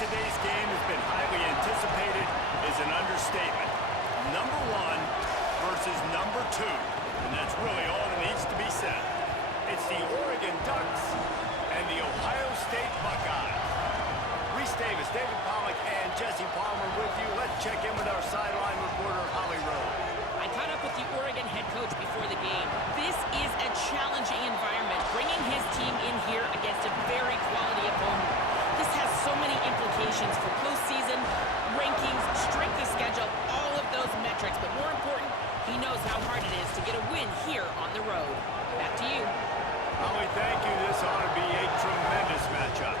today's game has been highly anticipated is an understatement. Number one versus number two. And that's really all that needs to be said. It's the Oregon Ducks and the Ohio State Buckeyes. Reese Davis, David Pollack, and Jesse Palmer with you. Let's check in with our sideline reporter, Holly Rowe. I caught up with the Oregon head coach before the game. This is a challenging environment, bringing his team in here against a very quality opponent. This has so many implications for postseason, rankings, strength of schedule, all of those metrics. But more important, he knows how hard it is to get a win here on the road. Back to you. Holly, thank you. This ought to be a tremendous matchup.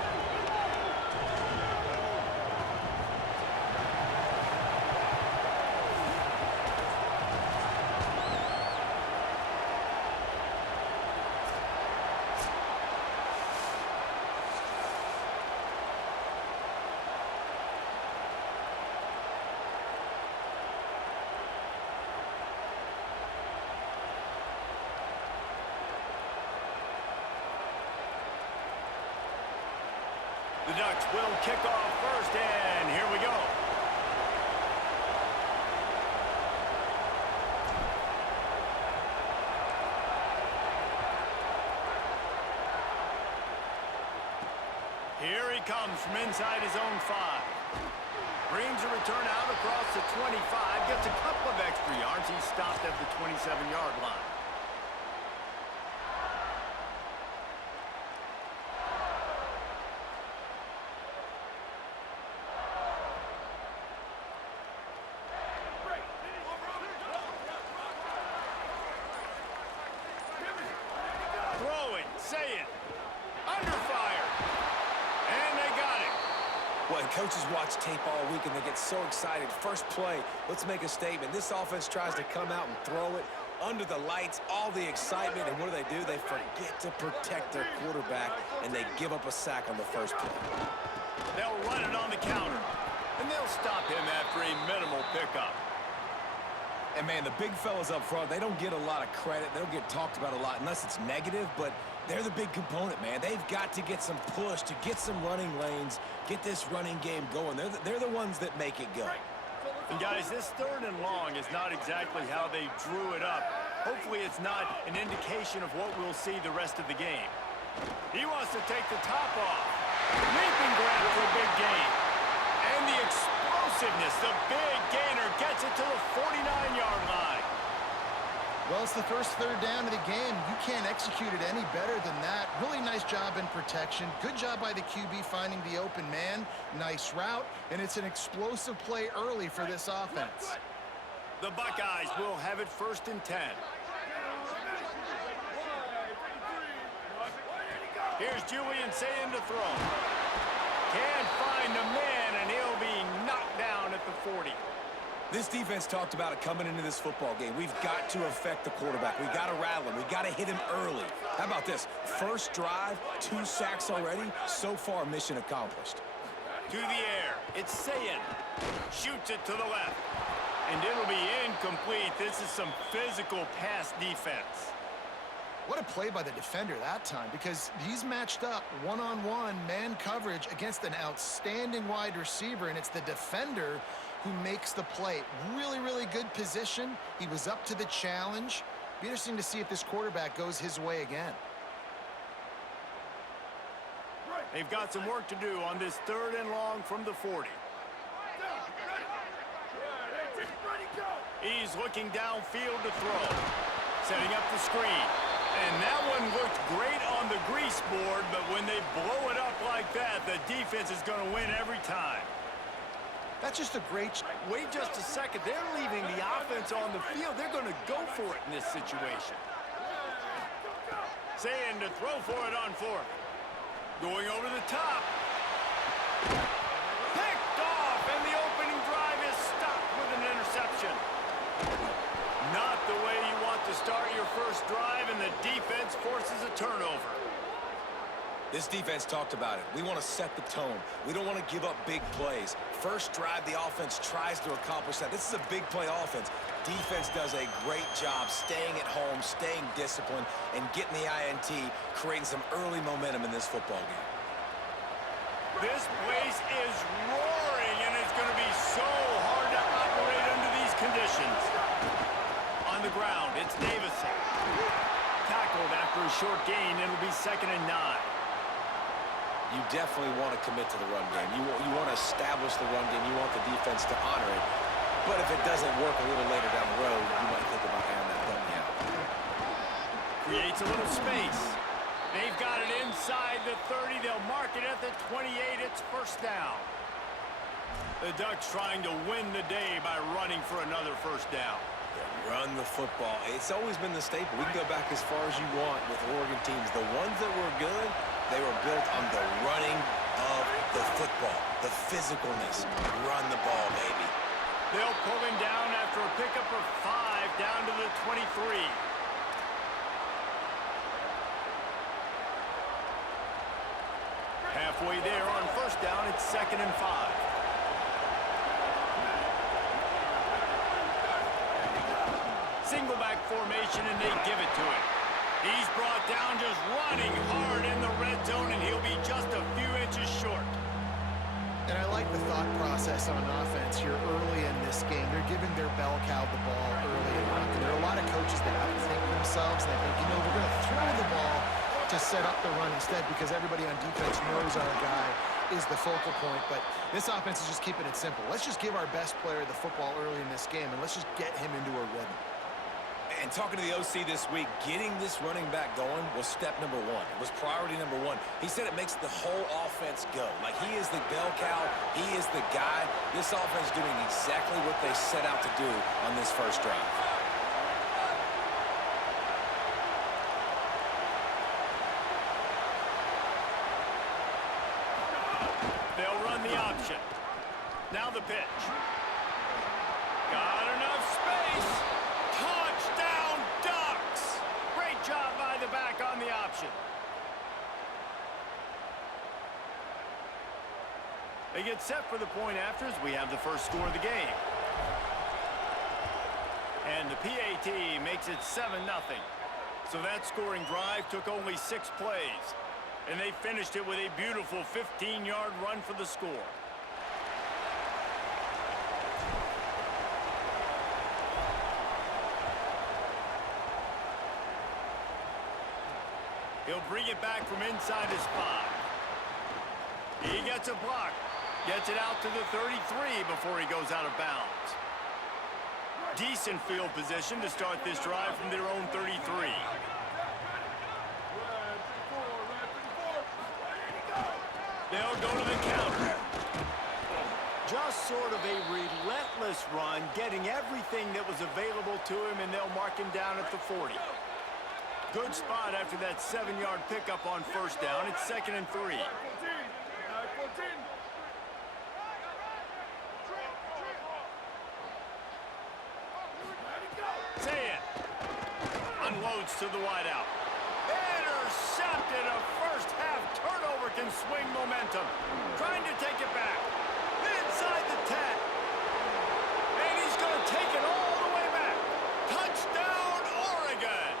The Ducks will kick off first, and here we go. Here he comes from inside his own 5. Brings a return out across the 25, gets a couple of extra yards. He's stopped at the 27-yard line. Coaches watch tape all week and they get so excited. First play, let's make a statement. This offense tries to come out and throw it under the lights, all the excitement, and what do? They forget to protect their quarterback, and they give up a sack on the first play. They'll run it on the counter, and they'll stop him after a minimal pickup. And, man, the big fellas up front, they don't get a lot of credit. They don't get talked about a lot unless it's negative, but they're the big component, man. They've got to get some push, to get some running lanes, get this running game going. They're the ones that make it go. And, guys, this 3rd and long is not exactly how they drew it up. Hopefully it's not an indication of what we'll see the rest of the game. He wants to take the top off. Leaping grab for a big gain. And the explosiveness, the big gainer gets it to the 49-yard line. Well, it's the first 3rd down of the game. You can't execute it any better than that. Really nice job in protection. Good job by the QB finding the open man. Nice route, and it's an explosive play early for this offense. The Buckeyes will have it 1st and 10. Here's Julian Sayin to throw. Can't find the man, and he'll be knocked down at the 40. This defense talked about it coming into this football game. We've got to affect the quarterback. We've got to rattle him. We've got to hit him early. How about this? First drive, 2 sacks already. So far, mission accomplished. To the air. It's Sayin. Shoots it to the left. And it'll be incomplete. This is some physical pass defense. What a play by the defender that time, because he's matched up one-on-one man coverage against an outstanding wide receiver, and it's the defender who makes the play. Really, really good position. He was up to the challenge. Be interesting to see if this quarterback goes his way again. They've got some work to do on this 3rd and long from the 40. He's looking downfield to throw. Setting up the screen. And that one looked great on the grease board, but when they blow it up like that, the defense is going to win every time. That's just a great... Wait just a second. They're leaving the offense on the field. They're going to go for it in this situation. Sayin to throw for it on 4th. Going over the top. Picked off, and the opening drive is stopped with an interception. Not the way you want to start your first drive, and the defense forces a turnover. This defense talked about it. We want to set the tone. We don't want to give up big plays. First drive, the offense tries to accomplish that. This is a big play offense. Defense does a great job staying at home, staying disciplined, and getting the INT, creating some early momentum in this football game. This place is roaring, and it's going to be so hard to operate under these conditions. On the ground, it's Davison. Tackled after a short gain. It'll be 2nd and 9. You definitely want to commit to the run game. You want to establish the run game. You want the defense to honor it. But if it doesn't work a little later down the road, you might think about airing that dummy out. Creates a little space. They've got it inside the 30. They'll mark it at the 28. It's 1st down. The Ducks trying to win the day by running for another 1st down. Yeah, run the football. It's always been the staple. We can go back as far as you want with Oregon teams. The ones that were good, they were built on the running of the football, the physicalness. Run the ball, baby. They'll pull him down after a pickup of 5 down to the 23. Halfway there on 1st down, it's 2nd and 5. Single back formation, and they give it to him. He's brought down just running hard in the red zone, and he'll be just a few inches short. And I like the thought process on offense here early in this game. They're giving their bell cow the ball early and often. There are a lot of coaches that outthink themselves. They think, we're going to throw the ball to set up the run instead because everybody on defense knows our guy is the focal point. But this offense is just keeping it simple. Let's just give our best player the football early in this game, and let's just get him into a rhythm. And talking to the OC this week, getting this running back going was step number 1. It was priority number 1. He said it makes the whole offense go. Like, he is the bell cow. He is the guy. This offense doing exactly what they set out to do on this 1st drive. They'll run the option. Now the pitch. Got enough space. Touchdown, Ducks! Great job by the back on the option. They get set for the point after as we have the first score of the game. And the PAT makes it 7-0. So that scoring drive took only 6 plays. And they finished it with a beautiful 15-yard run for the score. He'll bring it back from inside his 5. He gets a block. Gets it out to the 33 before he goes out of bounds. Decent field position to start this drive from their own 33. They'll go to the counter. Just sort of a relentless run, getting everything that was available to him, and they'll mark him down at the 40. Good spot after that 7-yard pickup on 1st down. It's 2nd and 3. Say it. Unloads to the wideout. Intercepted. A first-half turnover can swing momentum. Trying to take it back. Inside the 10. And he's going to take it all the way back. Touchdown, Oregon.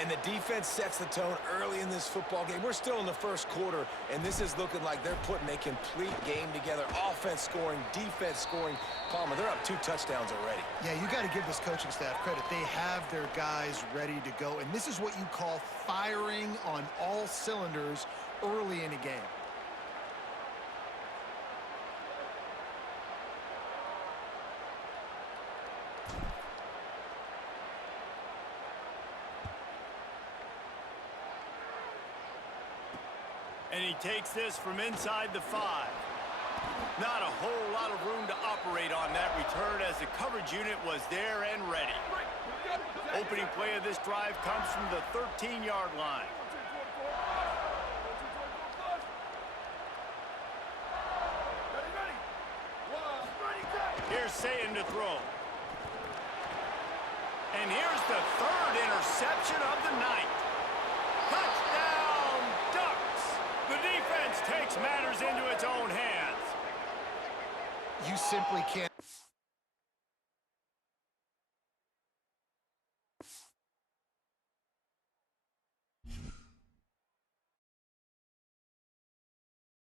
And the defense sets the tone early in this football game. We're still in the 1st quarter, and this is looking like they're putting a complete game together. Offense scoring, defense scoring. Palmer, they're up 2 touchdowns already. Yeah, you got to give this coaching staff credit. They have their guys ready to go, and this is what you call firing on all cylinders early in a game. And he takes this from inside the 5. Not a whole lot of room to operate on that return as the coverage unit was there and ready. Opening play of this drive comes from the 13-yard line. Here's Sayin to throw. And here's the 3rd interception of the night. Touchdown, Ducks! The defense takes matters into its own hands. You simply can't